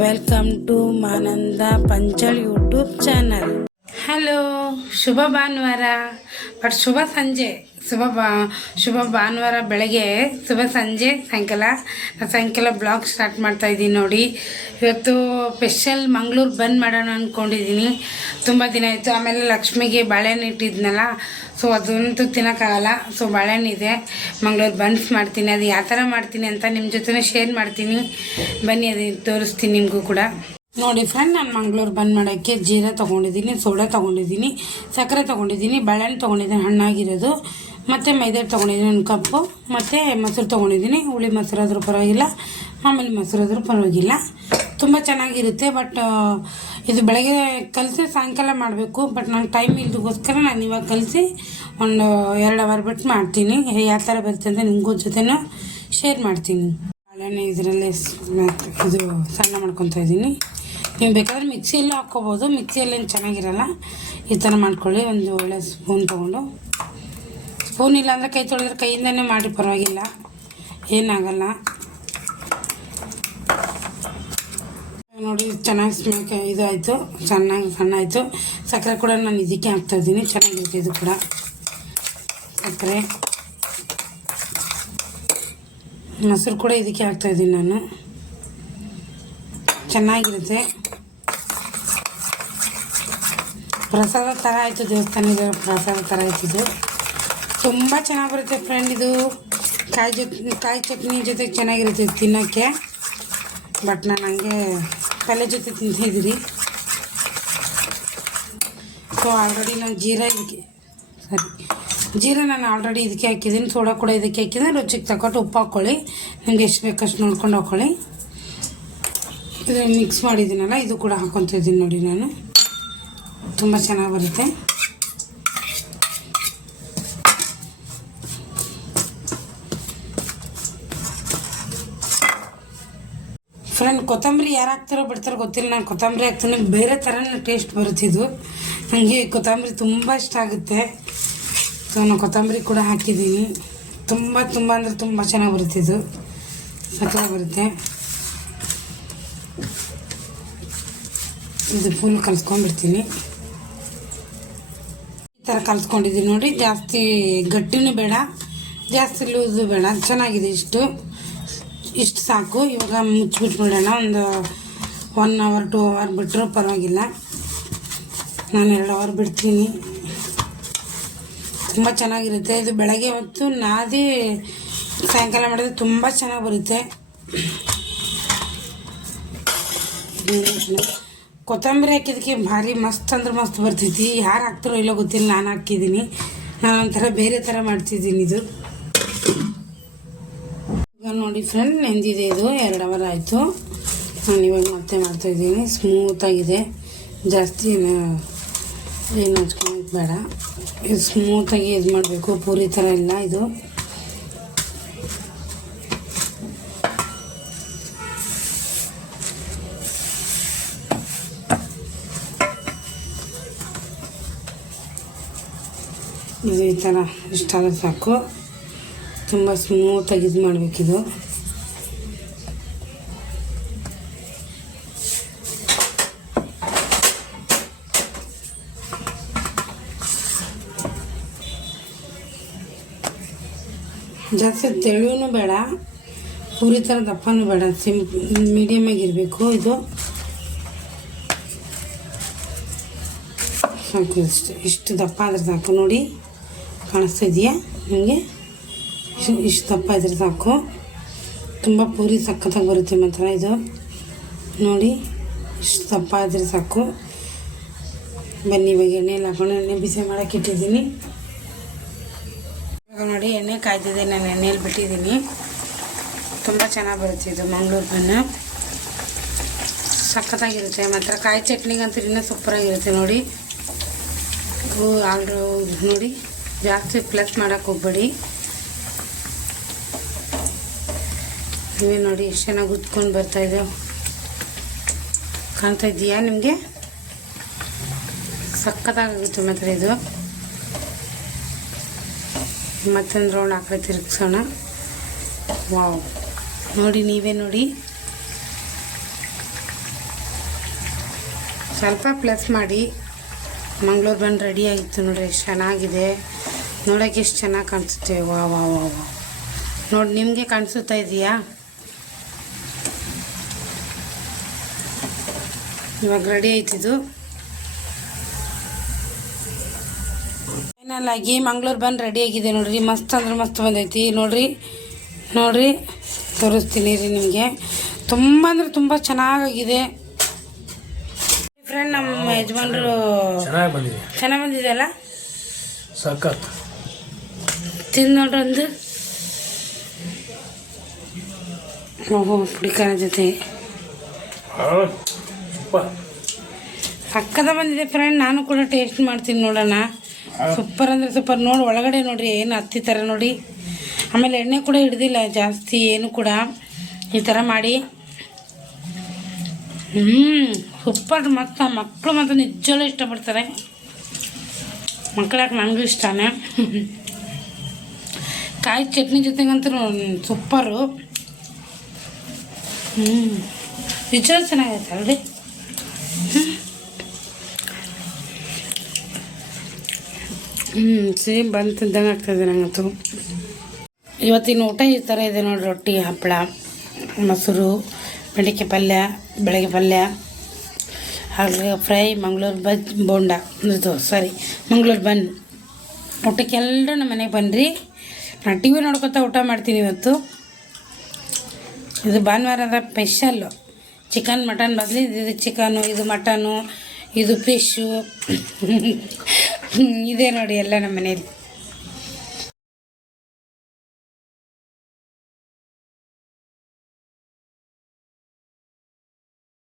Welcome to ಮಾನಂದ ಪಂಚಳ್ YouTube channel. Hello, ಶುಭ ಭಾನುವಾರ. ಬಟ್ ಶುಭ ಸಂಜೆ, ಶುಭ ಭಾನುವಾರ ಬೆಳಗ್ಗೆ, ಶುಭ ಸಂಜೆ, ಸಾಯಂಕಾಲ ಬ್ಲಾಗ್ ಸ್ಟಾರ್ಟ್ ಮಾಡ್ತಾ ಇದ್ದೀನಿ ನೋಡಿ. ಇವತ್ತು ಸ್ಪೆಷಲ್ ಮಂಗಳೂರು ಬಂದ್ ಮಾಡೋಣ ಅಂದ್ಕೊಂಡಿದ್ದೀನಿ. ತುಂಬ ದಿನ ಆಯಿತು. ಆಮೇಲೆ ಲಕ್ಷ್ಮಿಗೆ ಬಾಳೆಹಣ್ಣು ಇಟ್ಟಿದ್ನಲ್ಲ, ಸೊ ಅದಂತೂ ತಿನ್ನೋಕ್ಕಾಗಲ್ಲ. ಸೊ ಬಾಳೆಹಣ್ಣಿದೆ, ಮಂಗಳೂರು ಬನ್ಸ್ ಮಾಡ್ತೀನಿ. ಅದು ಯಾವ ಥರ ಮಾಡ್ತೀನಿ ಅಂತ ನಿಮ್ಮ ಜೊತೆ ಶೇರ್ ಮಾಡ್ತೀನಿ. ಬನ್ನಿ, ಅದು ತೋರಿಸ್ತೀನಿ ನಿಮಗೂ ಕೂಡ. ನೋಡಿ ಫ್ರೆಂಡ್, ನಾನು ಮಂಗಳೂರು ಬಂದ್ ಮಾಡೋಕ್ಕೆ ಜೀರಾ ತೊಗೊಂಡಿದ್ದೀನಿ, ಸೋಡಾ ತೊಗೊಂಡಿದ್ದೀನಿ, ಸಕ್ಕರೆ ತೊಗೊಂಡಿದ್ದೀನಿ, ಬಾಳೆಹಣ್ಣು ತೊಗೊಂಡಿದ್ದೀನಿ ಹಣ್ಣಾಗಿರೋದು, ಮತ್ತು ಮೈದಾ ತೊಗೊಂಡಿದ್ದೀನಿ 1 ಕಪ್ಪು, ಮತ್ತು ಮೊಸರು ತೊಗೊಂಡಿದ್ದೀನಿ. ಹುಳಿ ಮೊಸರಾದರೂ ಪರವಾಗಿಲ್ಲ, ಆಮೇಲೆ ಮೊಸರಾದರೂ ಪರವಾಗಿಲ್ಲ. ತುಂಬ ಚೆನ್ನಾಗಿರುತ್ತೆ. ಬಟ್ ಇದು ಬೆಳಗ್ಗೆ ಕಲಸಿ ಸಾಯಂಕಾಲ ಮಾಡಬೇಕು. ಬಟ್ ನಂಗೆ ಟೈಮ್ ಇಲ್ದಕ್ಕೋಸ್ಕರ ನಾನು ಇವಾಗ ಕಲಸಿ ಒಂದು 2 ಅವರ್ ಬಿಟ್ಟು ಮಾಡ್ತೀನಿ. ಯಾವ ಥರ ಬರುತ್ತೆ ಅಂತ ನಿಮಗೂ ಜೊತೆನೂ ಶೇರ್ ಮಾಡ್ತೀನಿ. ಬಾಳೆಹಣ್ಣು ಇದರಲ್ಲೇ ಇದು ಸಣ್ಣ ಮಾಡ್ಕೊತಾ ಇದ್ದೀನಿ. ನೀವು ಬೇಕಾದ್ರೆ ಮಿಕ್ಸಿಯಲ್ಲೂ ಹಾಕ್ಕೋಬೋದು, ಮಿಕ್ಸಿಯಲ್ಲೇನು ಚೆನ್ನಾಗಿರಲ್ಲ. ಈ ಥರ ಮಾಡ್ಕೊಳ್ಳಿ. ಒಂದು ಒಳ್ಳೆ ಸ್ಪೂನ್ ತೊಗೊಂಡು, ಸ್ಪೂನ್ ಇಲ್ಲಾಂದರೆ ಕೈ ತೊಳೆದ್ರೆ ಕೈಯಿಂದನೇ ಮಾಡಿ ಪರವಾಗಿಲ್ಲ, ಏನಾಗಲ್ಲ. ನೋಡಿ ಚೆನ್ನಾಗಿ ಸ್ಮೆಲ್ ಇದು ಆಯಿತು, ಸಣ್ಣ ಆಯಿತು. ಸಕ್ಕರೆ ಕೂಡ ನಾನು ಇದಕ್ಕೆ ಹಾಕ್ತಾಯಿದ್ದೀನಿ, ಚೆನ್ನಾಗಿರುತ್ತೆ ಇದು ಕೂಡ. ಸಕ್ಕರೆ, ಮೊಸರು ಕೂಡ ಇದಕ್ಕೆ ಹಾಕ್ತಾಯಿದ್ದೀನಿ ನಾನು, ಚೆನ್ನಾಗಿರುತ್ತೆ. ಪ್ರಸಾದ ಥರ ಆಯಿತು, ದೇವಸ್ಥಾನದ ಪ್ರಸಾದ ಥರ ಆಯ್ತಿದ್ದು. ತುಂಬ ಚೆನ್ನಾಗಿ ಬರುತ್ತೆ ಫ್ರೆಂಡ್. ಇದು ಕಾಯಿ ಚಟ್ನಿ ಜೊತೆ ಚೆನ್ನಾಗಿರುತ್ತೆ ತಿನ್ನೋಕ್ಕೆ. ಬಟ್ ನಾನು ಹಂಗೆ ಪಲ್ಯ ಜೊತೆ ತಿಂತಿದ್ದೀರಿ. ಸೊ ಆಲ್ರೆಡಿ ನಾನು ಜೀರಾ ನಾನು ಆಲ್ರೆಡಿ ಇದಕ್ಕೆ ಹಾಕಿದ್ದೀನಿ. ಸೋಡಾ ಕೂಡ ಇದಕ್ಕೆ ಹಾಕಿದ್ದೀನಿ. ರುಚಿಗೆ ತಗೊಟ್ಟು ಉಪ್ಪು ಹಾಕ್ಕೊಳ್ಳಿ, ನಿಮ್ಗೆ ಎಷ್ಟು ಬೇಕಷ್ಟು ನೋಡ್ಕೊಂಡು ಹಾಕ್ಕೊಳ್ಳಿ. ಇದು ಮಿಕ್ಸ್ ಮಾಡಿದ್ದೀನಲ್ಲ, ಇದು ಕೂಡ ಹಾಕ್ಕೊತಿದ್ದೀನಿ ನೋಡಿ ನಾನು. ತುಂಬ ಚೆನ್ನಾಗಿ ಬರುತ್ತೆ. ಫ್ರೆಂಡ್, ಕೊತ್ತಂಬರಿ ಯಾರು ಹಾಕ್ತಾರೋ ಬಿಡ್ತಾರೋ ಗೊತ್ತಿಲ್ಲ, ನಾನು ಕೊತ್ತಂಬರಿ ಹಾಕ್ತೀನಿ. ಬೇರೆ ಥರನೇ ಟೇಸ್ಟ್ ಬರುತ್ತಿದ್ದು. ನನಗೆ ಕೊತ್ತಂಬರಿ ತುಂಬ ಇಷ್ಟ ಆಗುತ್ತೆ. ಸೊ ನಾನು ಕೊತ್ತಂಬರಿ ಕೂಡ ಹಾಕಿದ್ದೀನಿ. ತುಂಬ ಅಂದರೆ ತುಂಬ ಚೆನ್ನಾಗಿ ಬರುತ್ತಿದ್ದು, ಸಕ್ಕರೆ ಬರುತ್ತೆ. ಇದು ಫುಲ್ ಕಲಿಸ್ಕೊಂಡ್ಬಿಡ್ತೀನಿ. ಈ ಥರ ಕಲಿಸ್ಕೊಂಡಿದ್ದೀನಿ ನೋಡಿ. ಜಾಸ್ತಿ ಗಟ್ಟಿನೂ ಬೇಡ, ಜಾಸ್ತಿ ಲೂಸು ಬೇಡ, ಚೆನ್ನಾಗಿದೆ. ಇಷ್ಟು ಸಾಕು. ಇವಾಗ ಮುಚ್ಚಿಬಿಟ್ಬಿಡೋಣ. ಒಂದು 1 ಅವರ್ 2 ಅವರ್ ಬಿಟ್ಟರೂ ಪರವಾಗಿಲ್ಲ. ನಾನು 2 ಅವರ್ ಬಿಡ್ತೀನಿ. ತುಂಬ ಚೆನ್ನಾಗಿರುತ್ತೆ. ಇದು ಬೆಳಗ್ಗೆ ಹೊತ್ತು ನಾದಿ ಸಾಯಂಕಾಲ ಮಾಡಿದ್ರೆ ತುಂಬ ಚೆನ್ನಾಗಿ ಬರುತ್ತೆ. ಕೊತ್ತಂಬರಿ ಹಾಕಿದ್ದಕ್ಕೆ ಭಾರಿ ಮಸ್ತ್ ಅಂದ್ರೆ ಮಸ್ತ್ ಬರ್ತೈತಿ. ಯಾರು ಹಾಕ್ತಾರೋ ಇಲ್ಲೋ ಗೊತ್ತಿಲ್ಲ, ನಾನು ಹಾಕಿದ್ದೀನಿ. ನಾನು ಒಂಥರ ಬೇರೆ ಥರ ಮಾಡ್ತಿದ್ದೀನಿ. ಇದು ಈಗ ನೋಡಿ ಫ್ರೆಂಡ್, ನೆಂದಿದೆ. ಇದು 2 ಅವರ್ ಆಯಿತು. ನಾನು ಇವಾಗ ಮತ್ತೆ ಮಾಡ್ತಾಯಿದ್ದೀನಿ. ಸ್ಮೂತಾಗಿದೆ, ಜಾಸ್ತಿ ಏನು ಹಚ್ಕೊಳ್ಳೋದು ಬೇಡ. ಇದು ಸ್ಮೂತಾಗಿ ಇದು ಮಾಡಬೇಕು, ಪೂರಿ ಥರ ಇಲ್ಲ. ಇದು ಈ ಥರ ಇಷ್ಟಾದ್ರೆ ಸಾಕು. ತುಂಬ ಸ್ಮೂತಾಗಿ ಇದು ಮಾಡಬೇಕಿದು. ಜಾಸ್ತಿ ತೆಳುವೂ ಬೇಡ, ಪೂರಿ ಥರ ದಪ್ಪನೂ ಬೇಡ, ಮೀಡಿಯಮ್ ಆಗಿರಬೇಕು. ಇದು ಸಾಕು, ಇಷ್ಟು ದಪ್ಪ ಆದರೆ ಸಾಕು. ನೋಡಿ, ಕಾಣಿಸ್ತಾ ಇದೆಯಾ ನಿಮಗೆ? ಇಷ್ಟು ದಪ್ಪ ಇದ್ರೆ ಸಾಕು. ತುಂಬ ಪೂರಿ ಸಖತ್ತಾಗಿ ಬರುತ್ತೆ ಮಾತ್ರ ಇದು. ನೋಡಿ, ಇಷ್ಟು ದಪ್ಪ ಇದ್ರೆ ಸಾಕು. ಬನ್ನಿ, ಇವಾಗ ಎಣ್ಣೆಯಲ್ಲಿ ಹಾಕೊಂಡು ಎಣ್ಣೆ ಬಿಸಿ ಮಾಡೋಕ್ಕೆ ಇಟ್ಟಿದ್ದೀನಿ. ಇವಾಗ ನೋಡಿ, ಎಣ್ಣೆ ಕಾಯ್ದಿದೆ, ನಾನು ಎಣ್ಣೆಯಲ್ಲಿ ಬಿಟ್ಟಿದ್ದೀನಿ. ತುಂಬ ಚೆನ್ನಾಗಿ ಬರುತ್ತೆ ಇದು ಮಂಗಳೂರು ಬನ್ನು, ಸಖತ್ತಾಗಿರುತ್ತೆ ಮಾತ್ರ. ಕಾಯಿ ಚಟ್ನಿಗಂತೂ ಇನ್ನೂ ಸೂಪರಾಗಿರುತ್ತೆ ನೋಡಿ. ನೋಡಿ, ಜಾಸ್ತಿ ಪ್ಲಸ್ ಮಾಡೋಕ್ಕೆ ಹೋಗ್ಬೇಡಿ. ನೀವೇ ನೋಡಿ ಎಷ್ಟು ಚೆನ್ನಾಗಿ ಉತ್ಕೊಂಡು ಬರ್ತಾಯಿದೆ, ಕಾಣ್ತಾ ಇದೆಯಾ ನಿಮಗೆ? ಸಖತ್ತಾಗಿರುತ್ತೆ ಮಾತ್ರ ಇದು. ಮತ್ತೊಂದು ರೌಂಡ್ ಆ ಕಡೆ ತಿರುಗಿಸೋಣ. ವಾವ್, ನೋಡಿ, ನೀವೇ ನೋಡಿ ಸ್ವಲ್ಪ ಪ್ಲಸ್ ಮಾಡಿ. ಮಂಗಳೂರು ಬನ್ ರೆಡಿ ಆಗಿತ್ತು ನೋಡ್ರಿ, ಎಷ್ಟು ಚೆನ್ನಾಗಿದೆ ನೋಡೋಕೆ, ಎಷ್ಟು ಚೆನ್ನಾಗಿ ಕಾಣಿಸುತ್ತೆ. ವಾ ವಾ ವಾ ವಾ ನೋಡಿ, ನಿಮಗೆ ಕಾಣಿಸುತ್ತಾ ಇದೆಯಾ? ಇವಾಗ ರೆಡಿ ಆಯ್ತಿದ್ದು. ಫೈನಲ್ ಆಗಿ ಮಂಗಳೂರು ಬನ್ ರೆಡಿ ಆಗಿದೆ ನೋಡ್ರಿ. ಮಸ್ತ್ ಅಂದ್ರೆ ಮಸ್ತ್ ಬಂದೈತಿ ನೋಡ್ರಿ. ನೋಡ್ರಿ ತೋರಿಸ್ತೀನಿ ರೀ ನಿಮಗೆ. ತುಂಬ ಅಂದ್ರೆ ತುಂಬ ಚೆನ್ನಾಗಿದೆ ಫ್ರೆಂಡ್. ನಮ್ಮ ಯಜಮಾನ್ರು ಚೆನ್ನಾಗಿ ಬಂದಿದೆ ಅಲ್ಲ, ಸಖತ್. ತಿಂದು ನೋಡ್ರಿ ಒಂದು. ಓಹೋ, ಪುಡಿಕಾರ ಜೊತೆ ಸಕ್ಕದ ಬಂದಿದೆ ಫ್ರೆಂಡ್. ನಾನು ಕೂಡ ಟೇಸ್ಟ್ ಮಾಡ್ತೀನಿ, ನೋಡೋಣ. ಸೂಪರ್ ಅಂದರೆ ಸೂಪರ್. ನೋಡಿ ಒಳಗಡೆ ನೋಡ್ರಿ ಏನು ಹತ್ತಿ ಥರ ನೋಡಿ. ಆಮೇಲೆ ಎಣ್ಣೆ ಕೂಡ ಹಿಡ್ದಿಲ್ಲ ಜಾಸ್ತಿ ಏನು ಕೂಡ. ಈ ಥರ ಮಾಡಿ ಸೂಪರ್. ಮತ್ತು ಮಕ್ಕಳು ಮತ್ತು ನಿಜವೂ ಇಷ್ಟಪಡ್ತಾರೆ. ಮಕ್ಕಳಾಗ ನನಗೂ ಇಷ್ಟನೇ. ಕಾಯಿ ಚಟ್ನಿ ಜೊತೆಗಂತೂ ಸೂಪರು. ನಿಜವೂ ಚೆನ್ನಾಗೈತೆ ಅಲ್ರಿ. ಸೇಮ್ ಬಂದು ತಿಂದಂಗೆ ಆಗ್ತದೆ ನಂಗಂತೂ. ಇವತ್ತಿನ ಊಟ ಈ ಥರ ಇದೆ ನೋಡಿ. ರೊಟ್ಟಿ, ಹಪ್ಪಳ, ಮೊಸರು, ಬೆಂಡೆಕಾಯಿ ಪಲ್ಯ, ಬೆಳಗ್ಗೆ ಪಲ್ಯ, ಹಾಗೆ ಫ್ರೈ, ಮಂಗಳೂರು ಬೋಂಡ, ಇದು ಮಂಗಳೂರು ಬನ್. ಊಟಕ್ಕೆ ಎಲ್ಲರೂ ನಮ್ಮ ಮನೆಗೆ ಬನ್ನಿರಿ. ನಾನು ಟಿ ವಿ ನೋಡ್ಕೊತಾ ಊಟ ಮಾಡ್ತೀನಿ ಇವತ್ತು. ಇದು ಭಾನುವಾರದ ಸ್ಪೆಷಲ್ಲು. ಚಿಕನ್ ಮಟನ್ ಬದಲು ಇದು ಚಿಕನು, ಇದು ಮಟನು, ಇದು ಫಿಶ್ಶು ಇದೆ ನೋಡಿ ಎಲ್ಲ ನಮ್ಮ ಮನೇಲಿ.